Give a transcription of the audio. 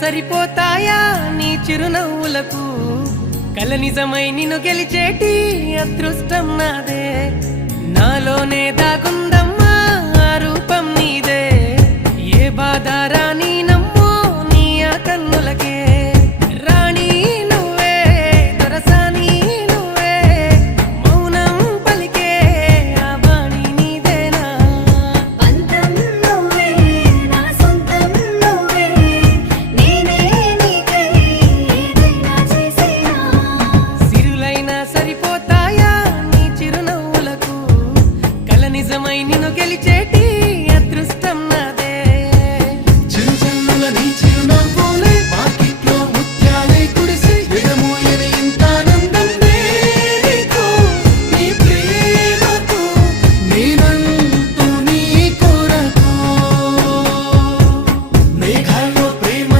సరిపోతాయా నీ చిరునవ్వులకు కల నిజమై నిన్ను గెలిచేటి అదృష్టం నాదే నాలోనే దాగుందమ్మా ఆ రూపం నీదే ఏ బాధ రాని